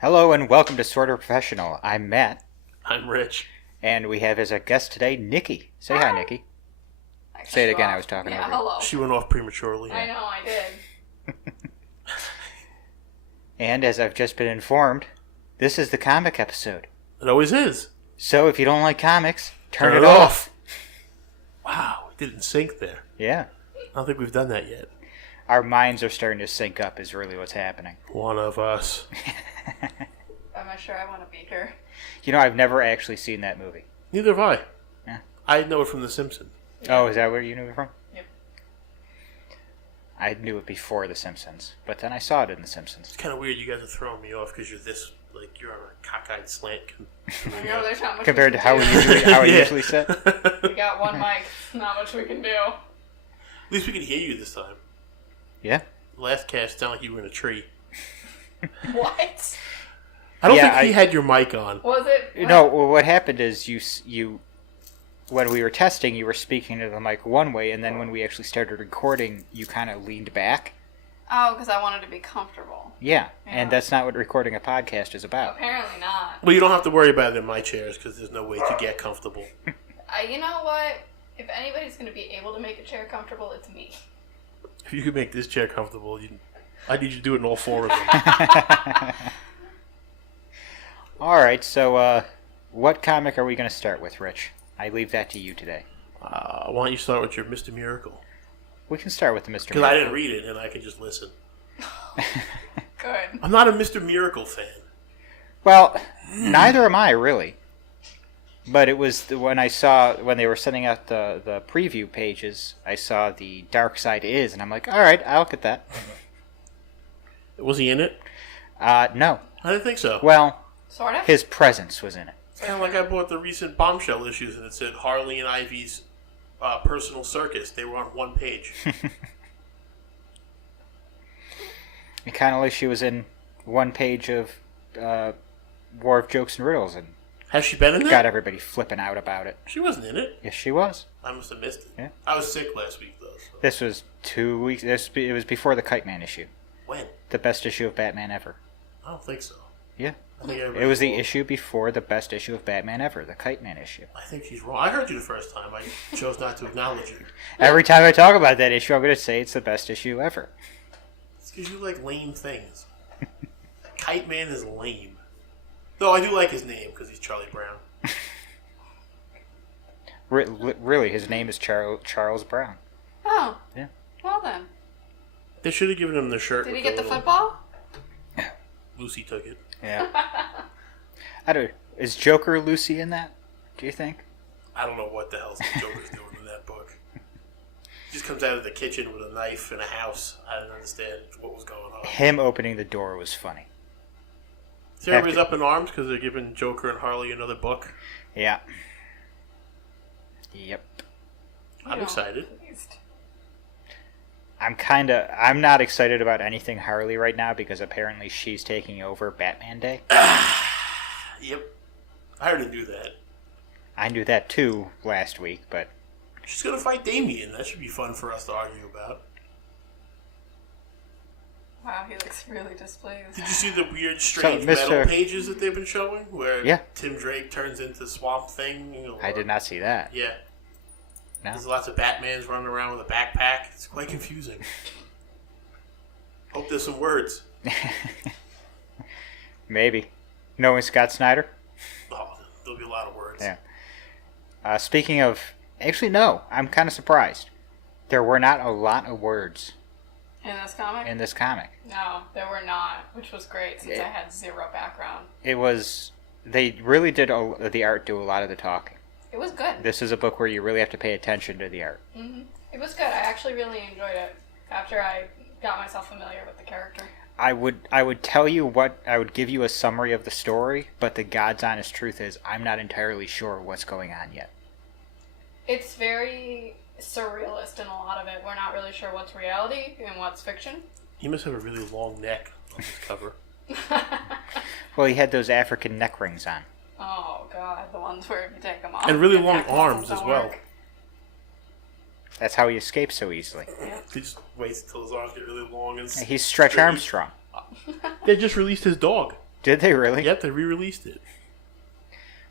Hello and welcome to Sorta Professional. I'm Matt. I'm Rich. And we have as a guest today, Nicky. Say hi, Nicky. Say it again, I was talking over you. Hello. She went off prematurely. I know, I did. And as I've just been informed, this is the comic episode. It always is. So if you don't like comics, turn it off. Wow, we didn't sync there. Yeah. I don't think we've done that yet. Our minds are starting to sync up is really what's happening. One of us. I'm not sure I want to beat her. You know, I've never actually seen that movie. Neither have I. Yeah. I know it from The Simpsons. Oh, is that where you knew it from? Yep. I knew it before The Simpsons, but then I saw it in The Simpsons. It's kind of weird you guys are throwing me off because you're this, like, you're on a cockeyed slant. I know there's not much Compared to how we we can do. usually, usually sit? We got one mic. Not much we can do. At least we can hear you this time. Yeah. Last cast sounded like you were in a tree. What? I don't think he had your mic on. Was it? What? No, well, what happened is you, when we were testing, you were speaking to the mic one way, and then when we actually started recording, you kind of leaned back. Oh, because I wanted to be comfortable. Yeah, and that's not what recording a podcast is about. Apparently not. Well, you don't have to worry about it in my chairs because there's no way to get comfortable. You know what? If anybody's going to be able to make a chair comfortable, it's me. If you could make this chair comfortable, I need you to do it in all four of them. All right, so what comic are we going to start with, Rich? I leave that to you today. Why don't you start with your Mr. Miracle? We can start with the Mr. Because I didn't read it, and I can just listen. Good. I'm not a Mr. Miracle fan. Well, neither am I, really. But it was when they were sending out the preview pages, I saw the Dark Side Is, and I'm like, all right, I'll get that. Was he in it? No. I didn't think so. Well, Sort of? his presence was in it. It's kind of like I bought the recent Bombshell issues, and it said Harley and Ivy's personal circus. They were on one page. It kind of like she was in one page of War of Jokes and Riddles, and Has she been in it? got everybody flipping out about it. She wasn't in it. Yes, she was. I must have missed it. Yeah. I was sick last week, though. So. This was 2 weeks. It was before the Kite Man issue. When? The best issue of Batman ever. I don't think so. Yeah. I think It was the issue before the best issue of Batman ever, the Kite Man issue. I think she's wrong. I heard you the first time. I chose not to acknowledge you. Every time I talk about that issue, I'm going to say it's the best issue ever. It's because you like lame things. Kite Man is lame. Though I do like his name because he's Charlie Brown. Really, his name is Charles Brown. Oh. Yeah. Well then. They should have given him the shirt. Did he with get the little- football? Lucy took it. Yeah. I don't. Is Joker Lucy in that? Do you think? I don't know what the hell the Joker's doing in that book. He just comes out of the kitchen with a knife and a house. I didn't understand what was going on. Him opening the door was funny. So everybody's up in arms because they're giving Joker and Harley another book. Yeah. Yep. I'm excited. I'm not excited about anything Harley right now because apparently she's taking over Batman Day. Yep. I heard him do that. I knew that too last week, but... She's going to fight Damien. That should be fun for us to argue about. Wow, he looks really displeased. Did you see the weird, strange metal pages that they've been showing? Where Tim Drake turns into Swamp Thing? I did not see that. Yeah. No? There's lots of Batmans running around with a backpack. It's quite confusing. Hope there's some words. Maybe. Knowing Scott Snyder? Oh, there'll be a lot of words. Yeah. Speaking of... Actually, no. I'm kind of surprised. There were not a lot of words. In this comic? No, there were not, which was great since I had zero background. It was... They really did the art do a lot of the talking. It was good. This is a book where you really have to pay attention to the art. Mm-hmm. It was good. I actually really enjoyed it after I got myself familiar with the character. I would tell you I would give you a summary of the story, but the God's honest truth is I'm not entirely sure what's going on yet. It's very surrealist in a lot of it. We're not really sure what's reality and what's fiction. He must have a really long neck on this cover. Well, he had those African neck rings on. Oh, God. The ones where if you take them off. And really long arms as well. That's how he escapes so easily. Yeah. He just waits until his arms get really long. And He's Stretch Armstrong. They just released his dog. Did they really? Yep, they re-released it.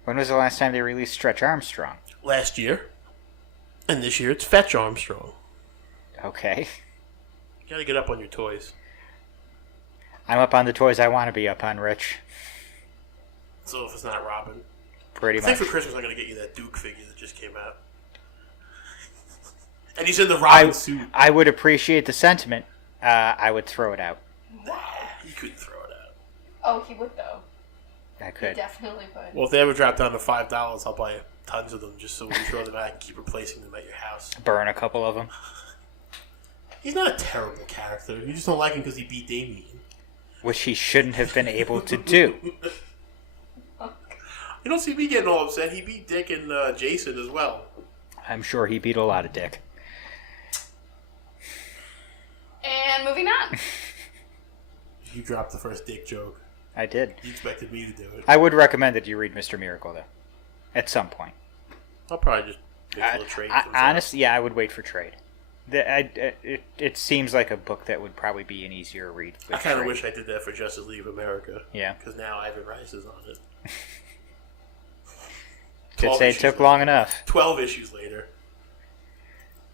When was the last time they released Stretch Armstrong? Last year. And this year it's Fetch Armstrong. Okay. You gotta get up on your toys. I'm up on the toys I want to be up on, Rich. So if it's not Robin. Pretty I think much. for Christmas I'm gonna get you that Duke figure that just came out. And he's in the Robin suit. I would appreciate the sentiment. I would throw it out. Nah, you couldn't throw it out. Oh, he would though. I He could. definitely would. Well, if they ever drop down to $5, I'll buy tons of them just so when you throw them out, I can keep replacing them at your house. Burn a couple of them. He's not a terrible character. You just don't like him because he beat Damien. Which he shouldn't have been able to do. You don't see me getting all upset. He beat Dick and Jason as well. I'm sure he beat a lot of dick. And moving on. You dropped the first Dick joke. I did. You expected me to do it. I would recommend that you read Mr. Miracle, though. At some point. I'll probably just make a little trade. comes out. Honestly, yeah, I would wait for trade. It seems like a book that would probably be an easier read. I kind of wish I did that for Justice League of America. Yeah. Because now Ivan Rice is on it. Did 12 say it issues took later. long enough. 12 issues later.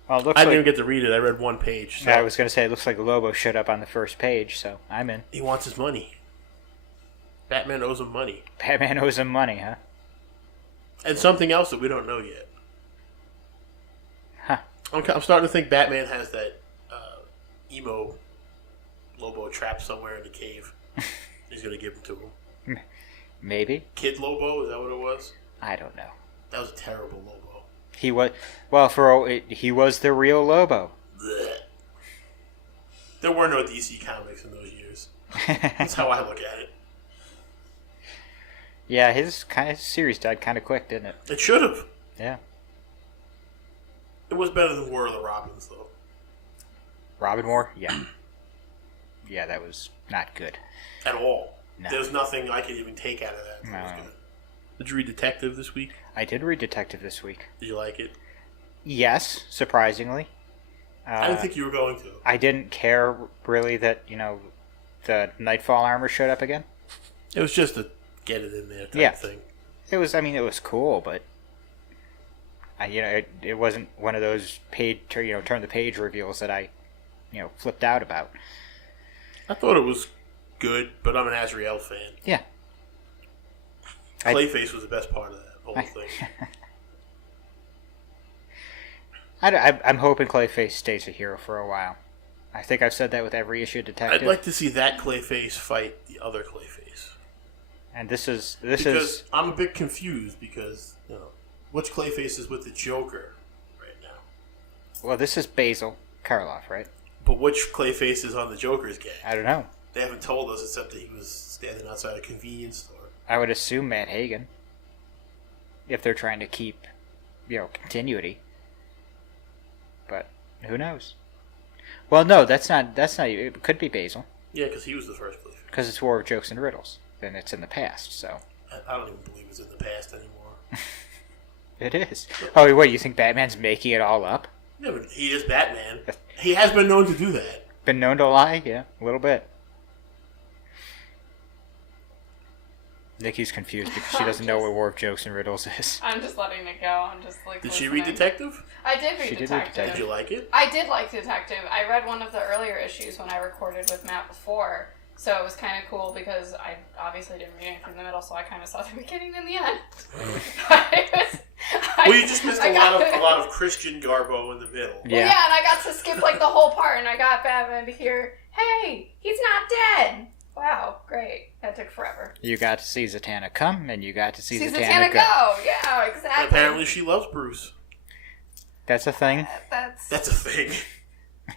Well, it looks I didn't like even get to read it. I read one page. So I was going to say it looks like Lobo showed up on the first page, so I'm in. He wants his money. Batman owes him money. Batman owes him money, huh? And something else that we don't know yet. Huh. I'm starting to think Batman has that emo Lobo trapped somewhere in the cave. He's going to give him to him. Maybe. Kid Lobo, is that what it was? I don't know. That was a terrible Lobo. He was he was the real Lobo. Blech. There were no DC comics in those years. That's how I look at it. Yeah, his series died kind of quick, didn't it? It should have. Yeah. It was better than War of the Robins, though. Robin War? Yeah. Yeah, that was not good. At all. No. There's nothing I could even take out of that. That was No. good. Did you read Detective this week? I did read Detective this week. Did you like it? Yes, surprisingly. I didn't think you were going to. I didn't care really that, the Nightfall armor showed up again. It was just a get it in there type thing. It was cool, but it wasn't one of those turn the page reveals that I, flipped out about. I thought it was good, but I'm an Azrael fan. Yeah. Clayface was the best part of that whole thing. I'm hoping Clayface stays a hero for a while. I think I've said that with every issue of Detective. I'd like to see that Clayface fight the other Clayface. And this is Because I'm a bit confused because, which Clayface is with the Joker right now? well, this is Basil Karloff, right? But which Clayface is on the Joker's gang? I don't know. They haven't told us except that he was standing outside a convenience store. I would assume Matt Hagen. If they're trying to keep, continuity. But who knows? Well, no, that's not. It could be Basil Yeah, because he was the first Clayface. because it's War of Jokes and Riddles. Then it's in the past, so I don't even believe it's in the past anymore. it is. Oh, what? You think Batman's making it all up? Yeah, but he is Batman. He has been known to do that. Been known to lie? Yeah, a little bit. Nikki's confused because she doesn't know what War of Jokes and Riddles is. I'm just letting it go. I'm just like. Did she read Detective? I did read She did read Detective. Detective. Did you like it? I did like Detective. I read one of the earlier issues when I recorded with Matt before, so it was kind of cool because I obviously didn't read anything in the middle, so I kind of saw the beginning and the end. Well, you just missed a lot of Christian Garbo in the middle. Yeah. Well, yeah, and I got to skip like the whole part, and I got Batman to hear, "Hey, he's not dead." Wow, great. That took forever. You got to see Zatanna come, and you got to see Season Zatanna 10 go. go. Yeah, exactly. Apparently she loves Bruce. That's a thing. That's a thing.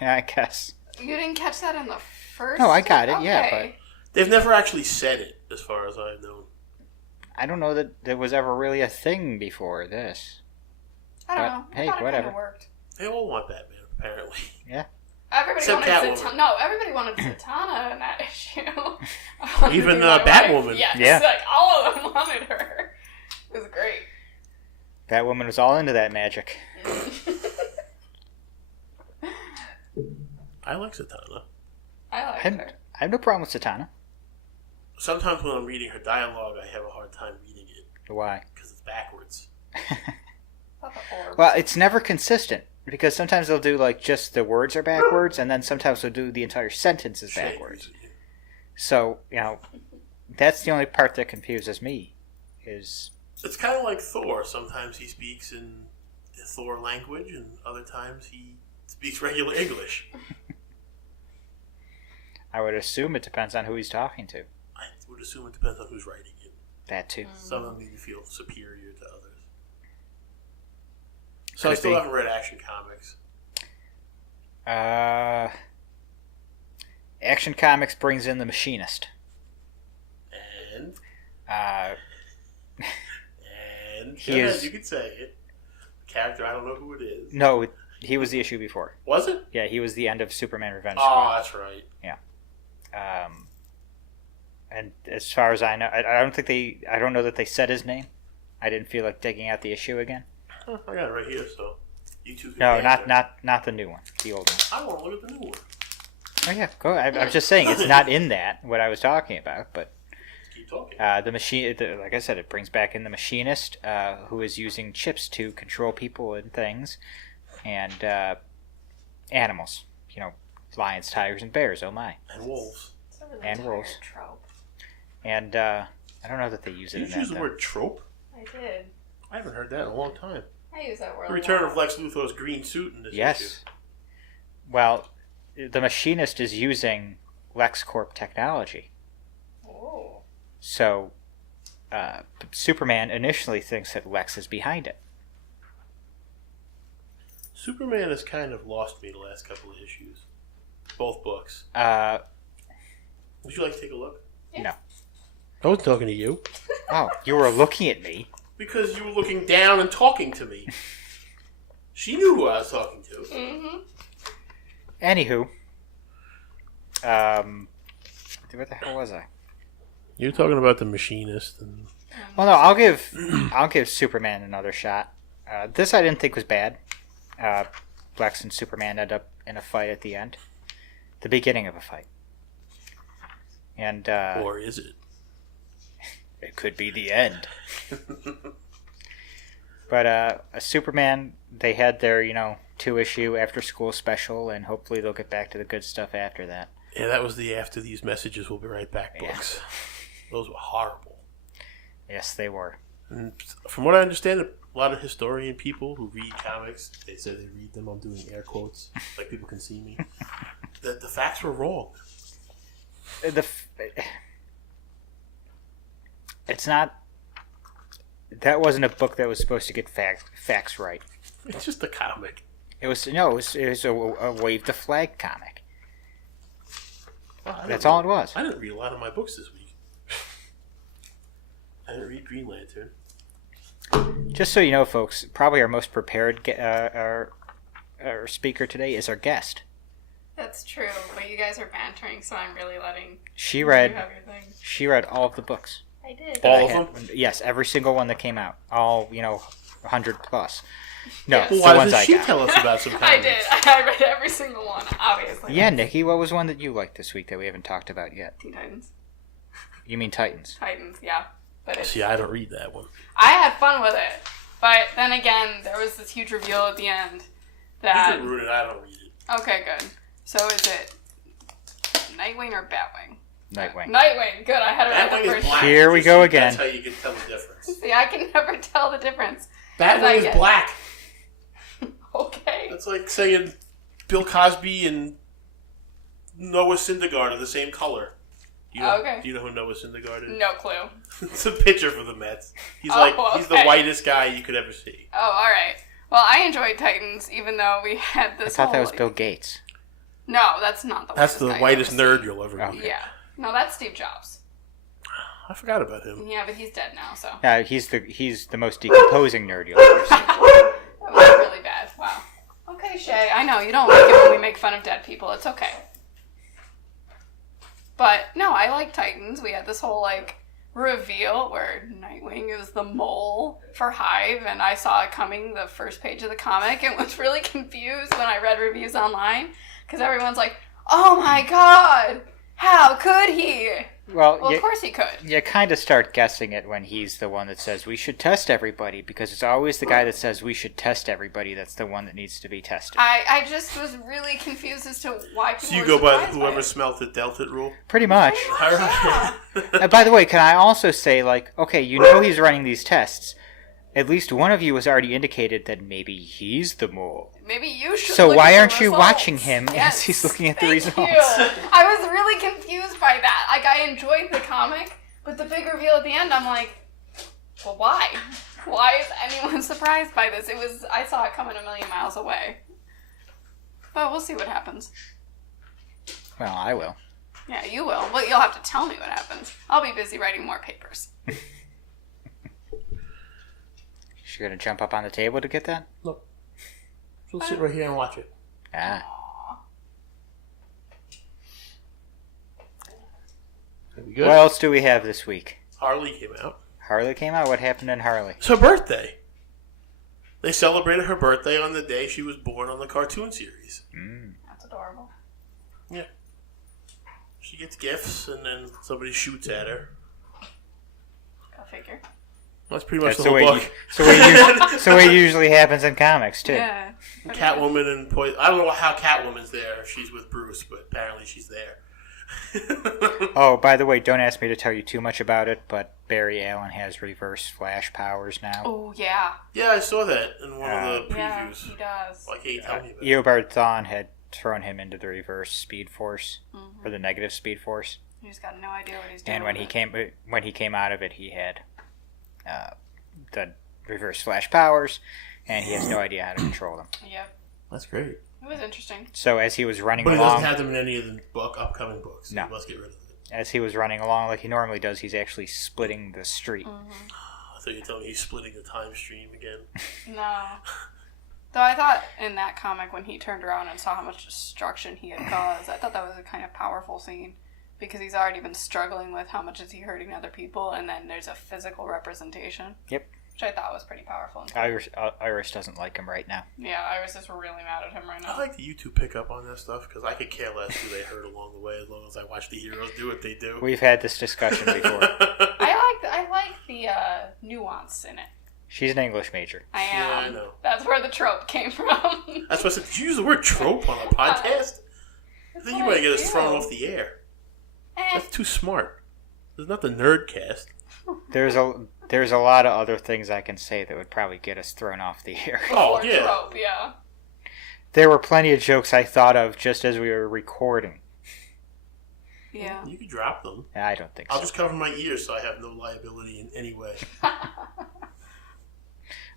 Yeah, I guess. You didn't catch that in the first. No, I got it. Okay. Yeah, They've never actually said it, as far as I've known. I don't know that there was ever really a thing before this. I don't But, know. I hey, thought it whatever. kind of worked. They all want Batman, apparently. Yeah. Everybody Except wanted Catwoman. Zatanna. No, everybody wanted Zatanna in that issue. Even, Including my Batwoman. wife. Yes, Yeah. like all of them wanted her. It was great. That woman was all into that magic. I like Zatanna. I liked her. I have no problem with Zatanna. Sometimes when I'm reading her dialogue, I have a hard time reading it. Why? Because it's backwards. Well, it's never consistent because sometimes they'll do like just the words are backwards, and then sometimes they'll do the entire sentences backwards. So that's the only part that confuses me. Is it's kind of like Thor. Sometimes he speaks in Thor language, and other times he speaks regular English. I would assume it depends on who he's talking to. I would assume it depends on who's writing it. That too. Some of them make you feel superior to others. So I still haven't read Action Comics. Action Comics brings in the Machinist. And you could say it. Character, I don't know who it is. No, he was the issue before. Was it? Yeah, he was the end of Superman Revenge. Oh, that's right. Yeah. And as far as I know, I don't know that they said his name. I didn't feel like digging out the issue again. Oh, I got it right here, so you two can No, not the new one, the old one. I want to look at the new one. Oh yeah, go ahead. I'm just saying it's not in that what I was talking about, but keep talking. The machine, like I said, it brings back in the Machinist, who is using chips to control people and things, and animals. Lions, tigers, and bears. Oh my! And wolves. And wolves. Trope. And I don't know that they use it. Did you use the word trope? I did. I haven't heard that in a long time. I use that word. The return of Lex Luthor's green suit in this issue. Well, the Machinist is using LexCorp technology. Oh. So, Superman initially thinks that Lex is behind it. Superman has kind of lost me the last couple of issues. Both books. Would you like to take a look? Yeah. No. I wasn't talking to you. Oh, you were looking at me. Because you were looking down and talking to me. She knew who I was talking to. Mm-hmm. Anywho, what the hell was I? You were talking about the Machinist. And... Well, no, I'll give Superman another shot. This I didn't think was bad. Lex and Superman end up in a fight at the end, the beginning of a fight, and or is it? It could be the end. But a Superman, they had their 2-issue after school special, and hopefully they'll get back to the good stuff after that. Yeah, that was the After These Messages We'll Be Right Back books. Yeah. Those were horrible. Yes, they were. And from what I understand, a lot of historian people who read comics, they say they read them, I'm doing air quotes, like people can see me, that the facts were wrong. It's not... That wasn't a book that was supposed to get facts right. It's just a comic. It was a Wave the Flag comic. Well, that's all it was. I didn't read a lot of my books this week. I didn't read Green Lantern. Just so you know, folks, probably our most prepared our speaker today is our guest. That's true, but you guys are bantering, so I'm really letting She you read have your thing. She read all of the books. I did. All of them? Yes, every single one that came out. All 100 plus. No, Yes. the Well, why ones doesn't I she got. tell us about some comics? I did. I read every single one, obviously. Yeah, Nicky, what was one that you liked this week that we haven't talked about yet? Teen Titans. You mean Titans? Titans, yeah. But See, I don't read that one. I had fun with it, but then again, there was this huge reveal at the end that. You can ruin it. I don't read it. Okay, good. So is it Nightwing or Batwing? Nightwing. Nightwing. Good. I had it right Batwing the is first. black. Here we go again. That's how you can tell the difference. See, I can never tell the difference. Batwing is black. Okay. That's like saying Bill Cosby and Noah Syndergaard are the same color. Do you know who Noah Syndergaard is? No clue. It's a pitcher for the Mets. He's he's the okay. whitest guy you could ever see. Oh, all right. Well, I enjoyed Titans, even though we had I this. thought that whole, was Bill Gates. No, that's not the. That's the guy whitest I've ever nerd you'll ever meet. Okay. Yeah. No, that's Steve Jobs. I forgot about him. Yeah, but he's dead now, so. He's the most decomposing nerd you'll ever see. That was really bad. Wow. Okay, Shay. I know you don't like it when we make fun of dead people. It's okay. But no, I like Titans. We had this whole reveal where Nightwing is the mole for Hive, and I saw it coming the first page of the comic and was really confused when I read reviews online because everyone's like, "Oh my god, how could he?" Well, Well, of course he could. you kind of start guessing it when he's the one that says we should test everybody, because it's always the guy that says we should test everybody that's the one that needs to be tested. I just was really confused as to why people So you were go by surprised whoever it. smelt it dealt it rule? Pretty much. All right. By the way, can I also say, like, okay, you know he's running these tests. At least one of you has already indicated that maybe he's the mole. Maybe you should. So look why at the aren't you results. watching him as he's looking at the Thank results? You. I was really confused by that. Like, I enjoyed the comic, but the big reveal at the end, I'm like, well, why? Why is anyone surprised by this? I saw it coming a million miles away. But we'll see what happens. Well, I will. Yeah, you will. Well, you'll have to tell me what happens. I'll be busy writing more papers. You're going to jump up on the table to get that? Look. So sit right here and watch it. Ah. There we go. What else do we have this week? Harley came out. Harley came out? What happened in Harley? It's her birthday. They celebrated her birthday on the day she was born on the cartoon series. That's adorable. Yeah. She gets gifts, and then somebody shoots at her. Go figure. That's pretty much That's the whole book. It's the way it usually happens in comics, too. Yeah. Catwoman and I don't know how Catwoman's there. She's with Bruce, but apparently she's there. Oh, by the way, don't ask me to tell you too much about it, but Barry Allen has reverse flash powers now. Oh, yeah. Yeah, I saw that in one of the Yeah, previews. he does. Why can't you tell me about it? Eobard Thawne had thrown him into the reverse speed force, or the negative speed force, He's got no idea what he's doing. and when with he came out of it, he had the reverse flash powers, and he has no idea how to control them. it. Yep. That's great. It was interesting. So as he was running But he along, doesn't have them in any of the upcoming books. So No. You must get rid of it. as he was running along like he normally does, he's actually splitting the street. I thought you were telling me he's splitting the time stream again. No. Though I thought in that comic when he turned around and saw how much destruction he had caused, I thought that was a kind of powerful scene. Because he's already been struggling with how much is he hurting other people, and then there's a physical representation. Yep. Which I thought was pretty powerful. Iris doesn't like him right now. Yeah, Iris is really mad at him right now. I like that you two pick up on that stuff because I could care less who they hurt along the way as long as I watch the heroes do what they do. We've had this discussion before. I like the nuance in it. She's an English major. I am. Yeah, I know. That's where the trope came from. That's what I said. Did you use the word trope on a podcast? I think you might get us thrown off the air. That's too smart. There's not the Nerdcast. There's a lot of other things I can say that would probably get us thrown off the air. Oh, Or yeah. trope, yeah. There were plenty of jokes I thought of just as we were recording. Yeah. You can drop them. I don't think I'll so. just cover my ears so I have no liability in any way.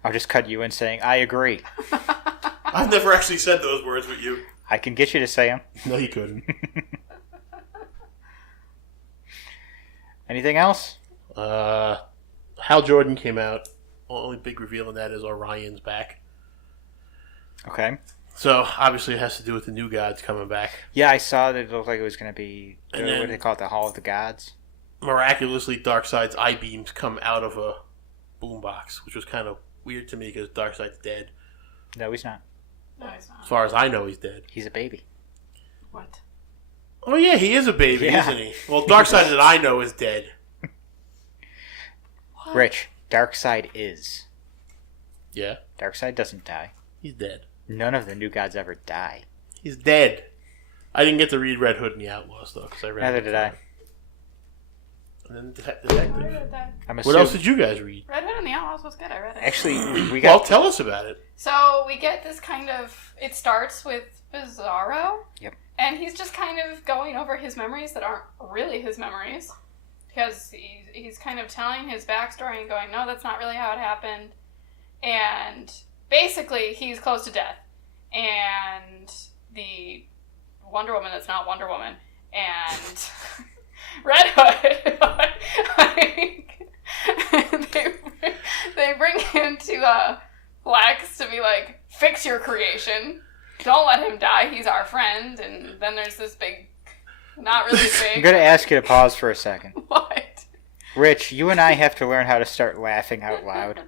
I'll just cut you in saying, I agree. I've never actually said those words with you. I can get you to say them. No, you couldn't. Anything else? Hal Jordan came out. Only big reveal in that is Orion's back. Okay. So, obviously it has to do with the New Gods coming back. Yeah, I saw that it looked like it was going to be, And what do then- they call it, the Hall of the Gods? Miraculously, Darkseid's I-beams come out of a boombox, which was kind of weird to me because Darkseid's dead. No, he's not. No, he's not. As far as I know, he's dead. He's a baby. What? Oh yeah, he is a baby, Yeah. isn't he? Well, Darkseid that I know is dead. What? Rich, Darkseid is. Yeah, Darkseid doesn't die. he's dead. None of the new gods ever die. He's dead. I didn't get to read Red Hood and the Outlaws though, because I read. Neither it did I. And then I Detective. read that. I'm What assuming. else did you guys read? Red Hood and the Outlaws was good. I read it. Actually, we Well, got. tell us about it. So we get this kind of. It starts with Bizarro. Yep. And he's just kind of going over his memories that aren't really his memories. Because he's kind of telling his backstory and going, no, that's not really how it happened. And basically, he's close to death. And the Wonder Woman that's not Wonder Woman. And Red Hood. they bring him to Flex to be like, fix your creation. Don't let him die. He's our friend. And then there's this big, not really I'm big. going to ask you to pause for a second. What? Rich, you and I have to learn how to start laughing out loud.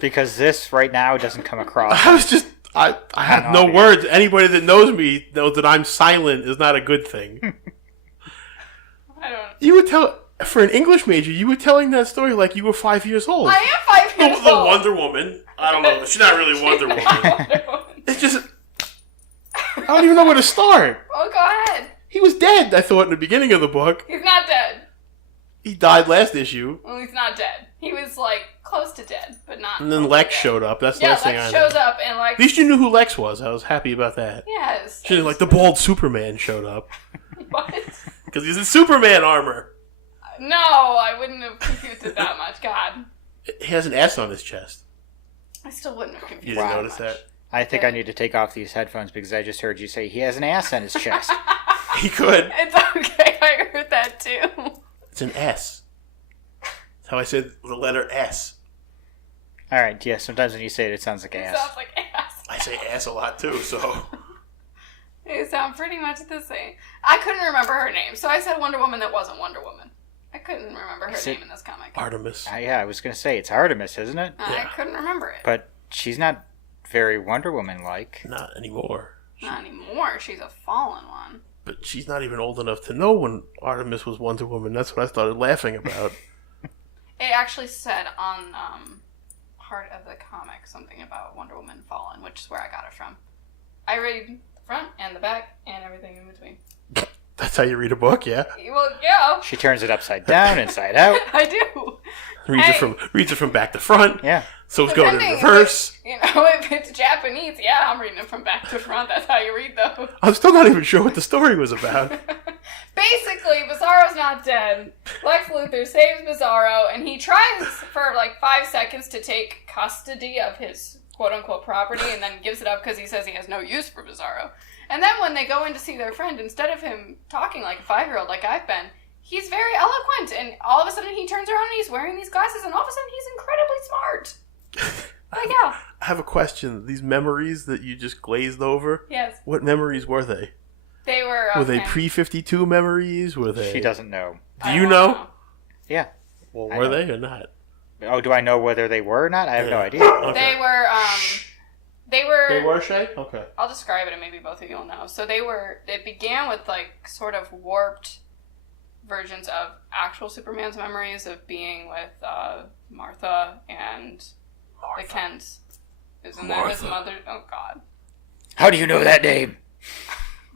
Because this right now doesn't come across. I was just. I have no audio. words. Anybody that knows me knows that I'm silent is not a good thing. I don't. You would tell... For an English major, you were telling that story like you were 5 years old. I am 5 years The old. Wonder Woman. I don't know. She's not really Wonder Woman. Wonder Woman. It's just... I don't even know where to start. Oh, go ahead. He was dead, I thought, in the beginning of the book. He's not dead. He died last issue. Well, he's not dead. He was, like, close to dead, but not. And then Lex showed up. That's the last thing I Lex know. shows up and, like... At least you knew who Lex was. I was happy about that. Yes. She like the bald Superman showed up. What? Because he's in Superman armor. No, I wouldn't have confused it that much. God. He has an S on his chest. I still wouldn't have confused You it didn't that notice much. that? I think I need to take off these headphones because I just heard you say he has an ass on his chest. He could. It's okay. I heard that too. It's an S. That's how I said the letter S. All right, yeah, sometimes when you say it, it sounds like It ass. sounds like ass. I say ass a lot too, so... They sound pretty much the same. I couldn't remember her name, so I said Wonder Woman that wasn't Wonder Woman. I couldn't remember her name in this comic. Artemis. Yeah, I was going to say, it's Artemis, isn't it? I couldn't remember it. But she's not very Wonder Woman-like. Not anymore. Not anymore. She's a fallen one. But she's not even old enough to know when Artemis was Wonder Woman. That's what I started laughing about. It actually said on part of the comic something about Wonder Woman Fallen, which is where I got it from. I read the front and the back and everything in between. That's how you read a book, yeah? Well, yeah. She turns it upside down, inside out. I do. Reads it from back to front. Yeah. So it's going in Depending, reverse. You know, if it's Japanese, yeah, I'm reading it from back to front. That's how you read those. I'm still not even sure what the story was about. Basically, Bizarro's not dead. Lex Luthor saves Bizarro, and he tries for like 5 seconds to take custody of his quote-unquote property, and then gives it up because he says he has no use for Bizarro. And then when they go in to see their friend, instead of him talking like a 5-year-old like I've been, he's very eloquent, and all of a sudden he turns around and he's wearing these glasses, and all of a sudden he's incredibly smart. Like, yeah. I have a question. These memories that you just glazed over, Yes. what memories were they? They were... Were they pre-52 memories? Were they... She doesn't know. Do you know? Yeah. Well, I were know. they or not? Oh, do I know whether they were or not? I have no idea. Okay. They were... They were, Shay? Okay. I'll describe it and maybe both of you will know. So it began with like sort of warped versions of actual Superman's memories of being with Martha and the Kents. Isn't that his mother? Oh God. How do you know that name?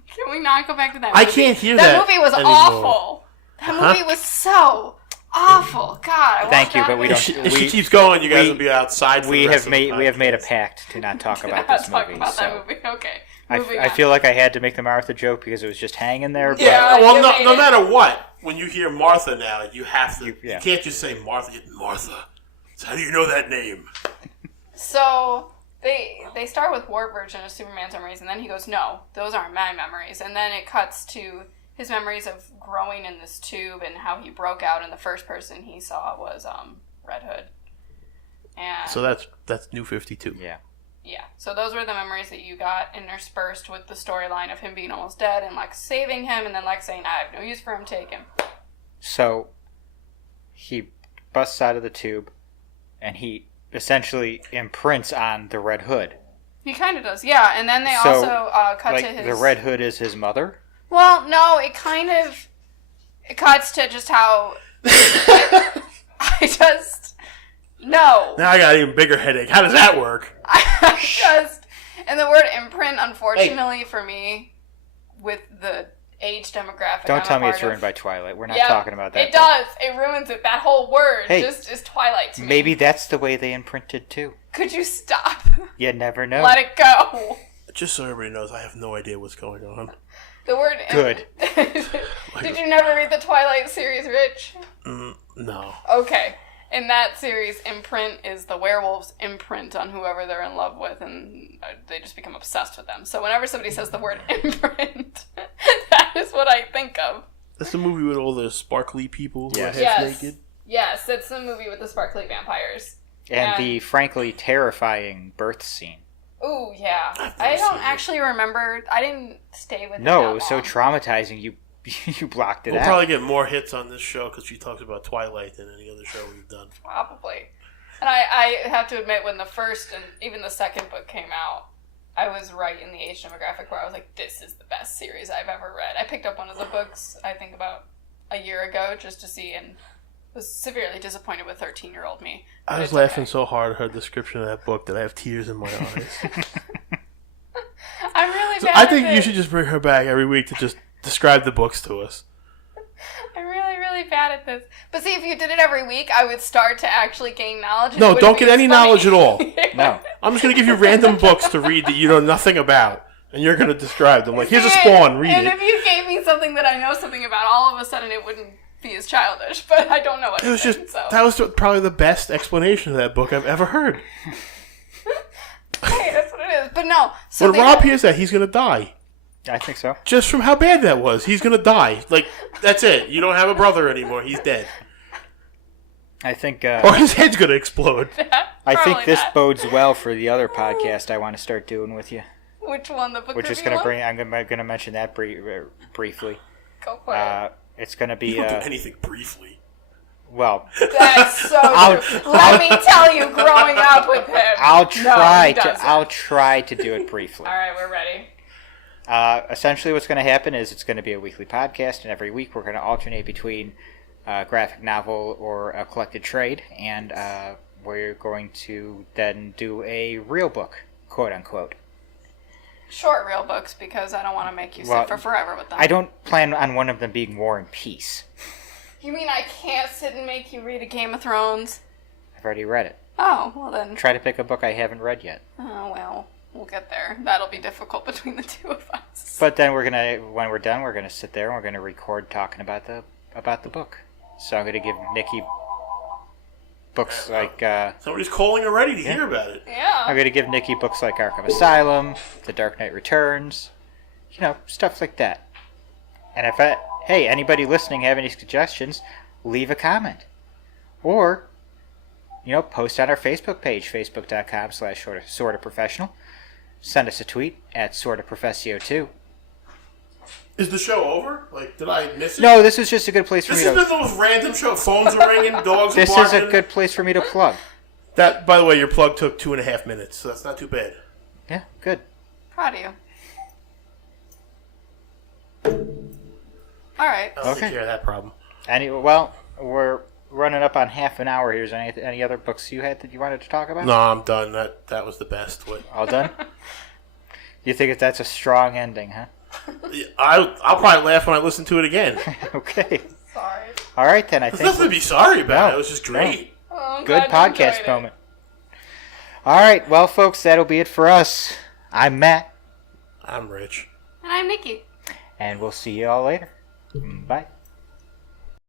Can we not go back to that movie? I can't hear that. that movie was anymore. awful. That movie was so awful. God, I watched Thank you, that but we movie. don't. If she keeps going, you guys we- will be outside for We the rest have of made the a podcast. pact to not talk about Not this talk movie. about that So movie. Okay. I Moving on. feel like I had to make the Martha joke because it was just hanging there. But Yeah. Well, you made no it. matter what, when you hear Martha now, you have to. Yeah. You can't just say Martha. Martha. So how do you know that name? So they start with warp version of Superman's memories, and then he goes, "No, those aren't my memories." And then it cuts to his memories of growing in this tube and how he broke out, and the first person he saw was Red Hood. And So that's New 52. yeah. yeah, so those were the memories that you got interspersed with the storyline of him being almost dead and Lex saving him, and then Lex saying, "I have no use for him, take him." So he busts out of the tube, and he essentially imprints on the Red Hood. He kind of does, yeah. And then they So, also cut Like to his... the Red Hood is his mother. Well, no, it cuts to just how... No. Now I got an even bigger headache. How does that work? And the word imprint, unfortunately for me, with the age demographic. Don't I'm tell a me it's part ruined of, by Twilight. We're not Yep, talking about that. It does. It ruins it. That whole word Hey, just is Twilight to me. Maybe that's the way they imprinted too. Could you stop? You never know. Let it go. Just so everybody knows, I have no idea what's going on. The word. Good. Did you never read the Twilight series, Rich? No. Okay. In that series, imprint is the werewolf's imprint on whoever they're in love with, and they just become obsessed with them. So whenever somebody says the word imprint, that is what I think of. That's the movie with all the sparkly people who Yes. are half naked. Yes, it's the movie with the sparkly vampires. And the frankly terrifying birth scene. Ooh, yeah. I've I never don't seen it. actually remember. I didn't stay with it No, that it was so long. traumatizing. You blocked it We'll out. probably get more hits on this show because she talks about Twilight than any other show we've done. Probably. And I have to admit, when the first and even the second book came out, I was right in the age demographic where I was like, this is the best series I've ever read. I picked up one of the books, I think about a year ago just to see, and was severely disappointed with 13-year-old me. I But was it's laughing okay. so hard at her description of that book that I have tears in my eyes. I'm really So bad I think at you this. should just bring her back every week to just describe the books to us. I'm really, really bad at this. But see, if you did it every week, I would start to actually gain knowledge. and No, it wouldn't don't be get as any funny. knowledge at all. No. I'm just going to give you random books to read that you know nothing about, and you're going to describe them. Like, here's a Spawn, read and it. if you gave me something that I know something about, all of a sudden it wouldn't be as childish. But I don't know what It was just, so. that was probably the best explanation of that book I've ever heard. Hey, that's what it is. But no. So When they Rob had- hears that, he's going to die. I think so. Just from how bad that was. He's going to die. Like, that's it. You don't have a brother anymore. He's dead. I think. Or his head's going to explode. I think Probably this that. bodes well for the other podcast I want to start doing with you. Which one? The book We're just review gonna one? bring. I'm gonna mention that briefly. Go for it. It's gonna be. You don't do anything briefly. Well, That's so true. Let me tell you, growing up with him. I'll No, try he to. doesn't. I'll try to do it briefly. All right, we're ready. Essentially, what's going to happen is it's going to be a weekly podcast, and every week we're going to alternate between a graphic novel or a collected trade, and we're going to then do a real book, quote unquote. Short real books because I don't want to make you Well, sit for forever with them. I don't plan on one of them being War and Peace. You mean I can't sit and make you read a Game of Thrones? I've already read it. Oh, well then. Try to pick a book I haven't read yet. Oh, well. We'll get there. That'll be difficult between the two of us. But then when we're done, we're gonna sit there and we're gonna record talking about the book. So I'm gonna give Nicky books like Somebody's calling already to hear about it. Yeah. I'm gonna give Nicky books like Arkham Asylum, The Dark Knight Returns, stuff like that. And if hey, anybody listening have any suggestions, leave a comment, or post on our Facebook page, facebook.com/sortaprofessional. Send us a tweet at sortaprofessio2. Is the show over? Like, did I miss it? No, this is just a good place for This me has to. been the most random show. Phones are ringing, dogs are This barking. is a good place for me to plug. That, by the way, your plug took 2.5 minutes, so that's not too bad. Yeah, good. Proud of you. All right. I'll Okay. take care of that problem. Well, we're running up on half an hour here. Is there any other books you had that you wanted to talk about? No, I'm done. That was the best. All done? You think that's a strong ending, huh? I'll probably laugh when I listen to it again. Okay. Sorry. All right, then. I There's think nothing to be sorry about. No, It was just great. Oh, I'm good glad you enjoyed podcast it. moment. All right, well, folks, that'll be it for us. I'm Matt, I'm rich. And I'm Nikki. and we'll see you all later. Bye.